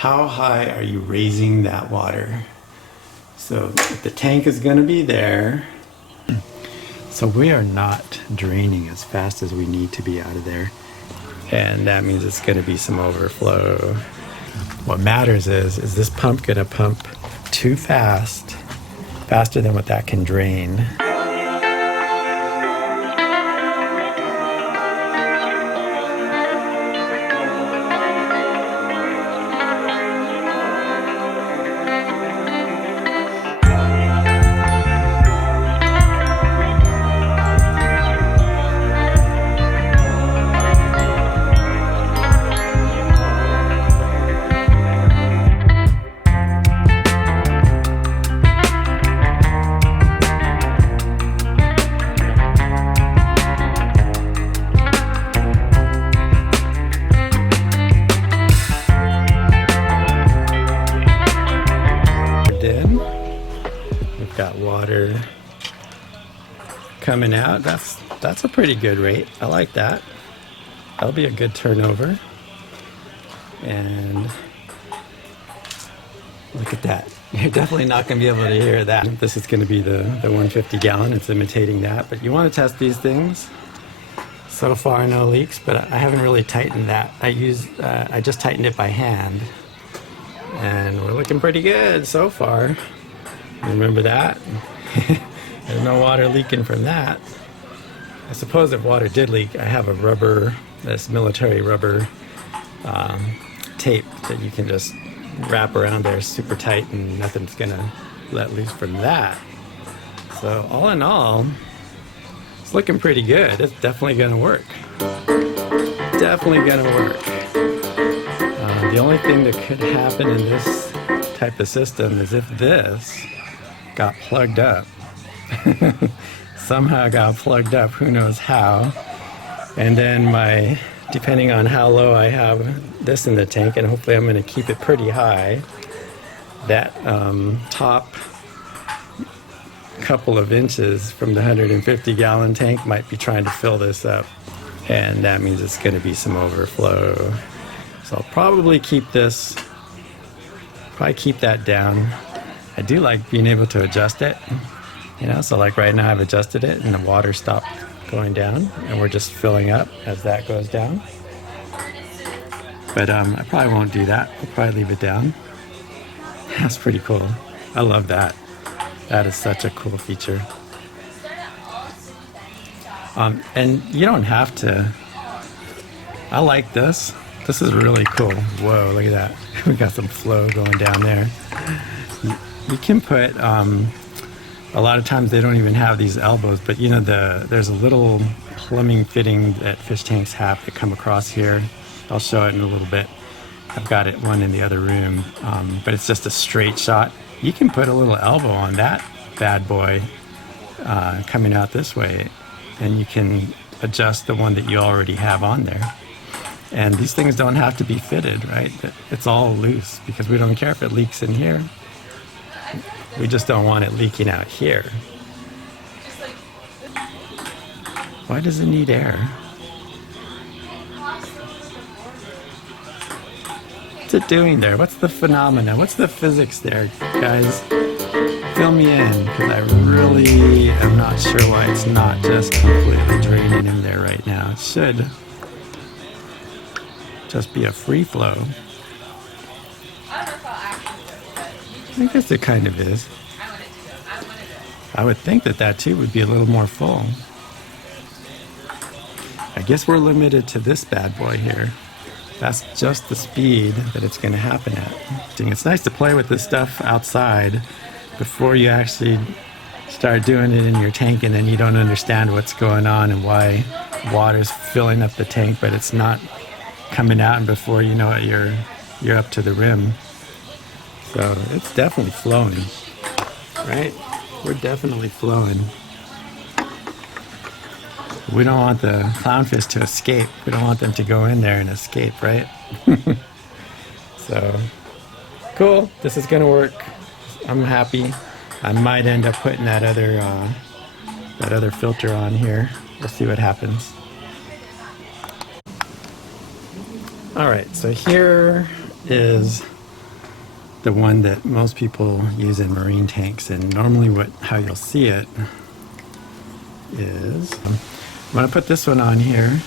how high are you raising that water? So the tank is going to be there. So we are not draining as fast as we need to be out of there. And that means it's going to be some overflow. What matters is this pump going to pump too fast, faster than what that can drain? Got water coming out. That's a pretty good rate. I like that. That'll be a good turnover. And look at that. You're definitely not going to be able to hear that. This is going to be the 150 gallon. It's imitating that. But you want to test these things. So far, no leaks, but I haven't really tightened that. I just tightened it by hand. And we're looking pretty good so far. Remember that? There's no water leaking from that. I suppose if water did leak, I have a rubber, this military rubber tape that you can just wrap around there super tight and nothing's gonna let loose from that. So all in all, it's looking pretty good. It's definitely gonna work. Definitely gonna work. The only thing that could happen in this type of system is if this got plugged up. Somehow got plugged up, who knows how. And then depending on how low I have this in the tank, and hopefully I'm going to keep it pretty high, that top couple of inches from the 150 gallon tank might be trying to fill this up. And that means it's going to be some overflow. So I'll probably keep that down. I do like being able to adjust it, so like right now I've adjusted it and the water stopped going down and we're just filling up as that goes down. But I probably won't do that. I'll probably leave it down. That's pretty cool. I love that. That is such a cool feature. And you don't have to. I like this. This is really cool. Whoa, look at that. We got some flow going down there. You can put, a lot of times they don't even have these elbows, but there's a little plumbing fitting that fish tanks have that come across here. I'll show it in a little bit. I've got one in the other room, but it's just a straight shot. You can put a little elbow on that bad boy coming out this way, and you can adjust the one that you already have on there. And these things don't have to be fitted, right? It's all loose because we don't care if it leaks in here. We just don't want it leaking out here. Why does it need air? What's it doing there? What's the phenomena? What's the physics there, guys? Fill me in, because I really am not sure why it's not just completely draining in there right now. It should just be a free flow. I guess it kind of is. I would think that too would be a little more full. I guess we're limited to this bad boy here. That's just the speed that it's going to happen at. It's nice to play with this stuff outside before you actually start doing it in your tank, and then you don't understand what's going on and why water's filling up the tank, but it's not coming out, and before you know it, you're up to the rim. So it's definitely flowing, right? We're definitely flowing. We don't want the clownfish to escape. We don't want them to go in there and escape, right? So, cool. This is gonna work. I'm happy. I might end up putting that other filter on here. We'll see what happens. All right, so here is the one that most people use in marine tanks, and normally how you'll see it is, I'm going to put this one on here,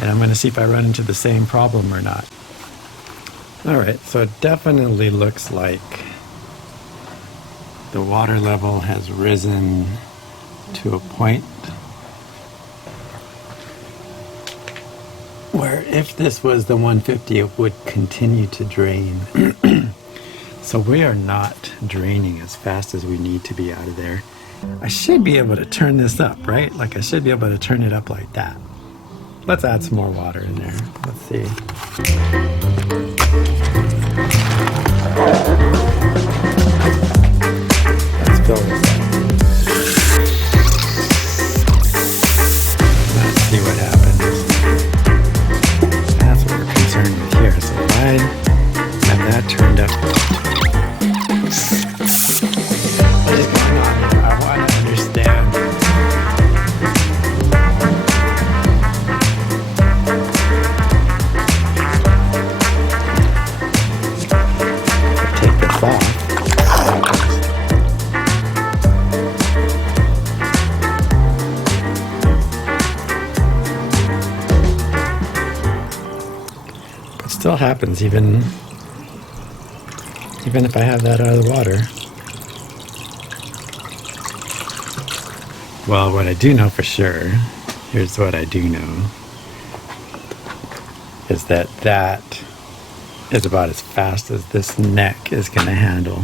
and I'm going to see if I run into the same problem or not. Alright, so it definitely looks like the water level has risen to a point where if this was the 150, it would continue to drain. So we are not draining as fast as we need to be out of there. I should be able to turn this up, right? Like I should be able to turn it up like that. Let's add some more water in there. Let's see. Let's fill this up. Let's see what happens. That's what we're concerned with here. So if I have that turned up. What is going on here? I want to understand. Take this off. It still happens even if I have that out of the water. Well, what I do know for sure, here's what I do know, is that is about as fast as this neck is going to handle.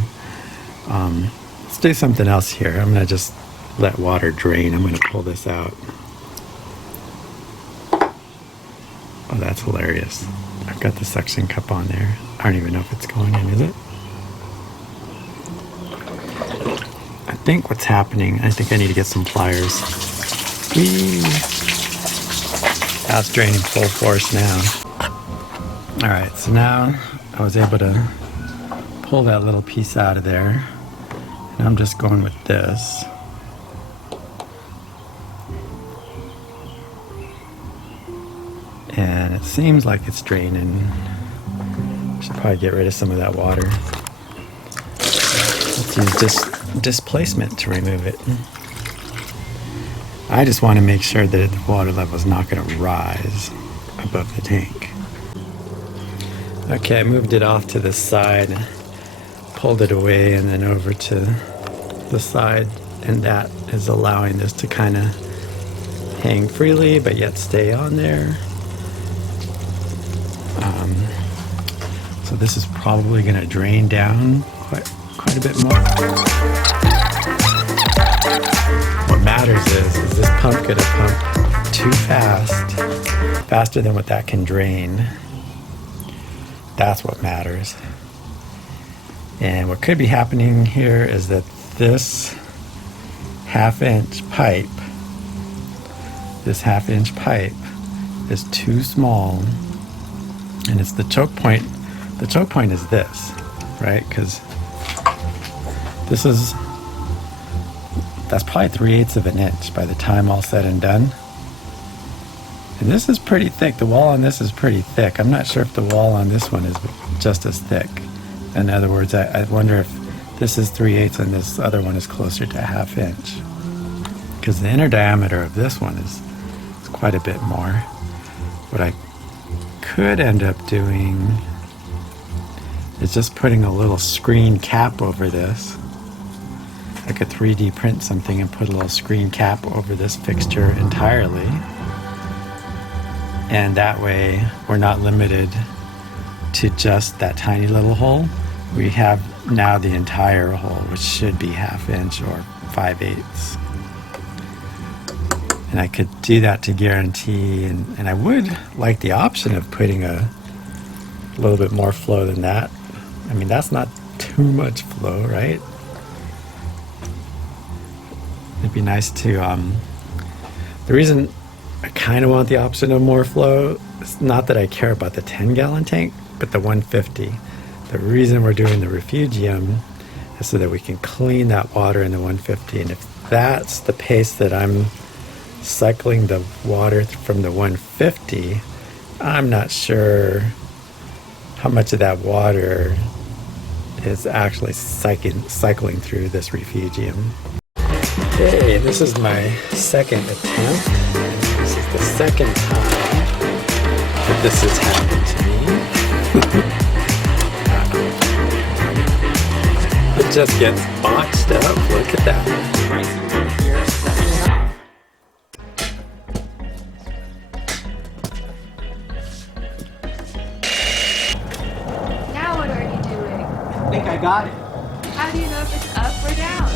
Let's do something else here. I'm going to just let water drain. I'm going to pull this out. Oh, that's hilarious. I've got the suction cup on there. I don't even know if it's going in, is it? I think what's happening, I think I need to get some pliers. Whee! That's draining full force now. Alright, so now I was able to pull that little piece out of there. And I'm just going with this. And it seems like it's draining. Should probably get rid of some of that water. Let's use this displacement to remove it. I just want to make sure that the water level is not going to rise above the tank. Okay, I moved it off to the side, pulled it away and then over to the side, and that is allowing this to kind of hang freely but yet stay on there. So this is probably going to drain down quite a bit more. What matters is this pump going to pump too fast, faster than what that can drain? That's what matters. And what could be happening here is that this half-inch pipe is too small, and it's the choke point. The choke point is this, right? Because that's probably 3/8 of an inch by the time all said and done. And this is pretty thick. The wall on this is pretty thick. I'm not sure if the wall on this one is just as thick. In other words, I wonder if this is 3/8 and this other one is closer to 1/2 inch. Because the inner diameter of this one is quite a bit more. What I could end up doing is just putting a little screen cap over this. I could 3D print something and put a little screen cap over this fixture entirely. And that way we're not limited to just that tiny little hole. We have now the entire hole, which should be 1/2 inch or 5/8. And I could do that to guarantee, and I would like the option of putting a little bit more flow than that. I mean, that's not too much flow, right? It'd be nice to, the reason I kind of want the option of more flow is not that I care about the 10-gallon tank, but the 150. The reason we're doing the Refugium is so that we can clean that water in the 150. And if that's the pace that I'm cycling the water from the 150, I'm not sure how much of that water is actually cycling through this refugium. Okay, this is my second attempt. This is the second time that this has happened to me. It just gets boxed up. Look at that. Now what are you doing? I think I got it. How do you know if it's up or down?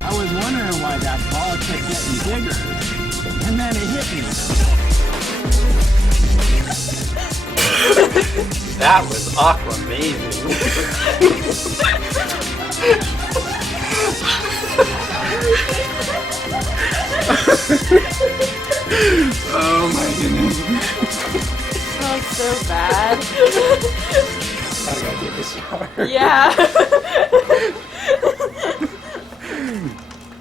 I was wondering why that ball kept getting bigger, and then it hit me. That was aqua-amazing. Oh my goodness. Smells so bad. I gotta get this shower. Yeah.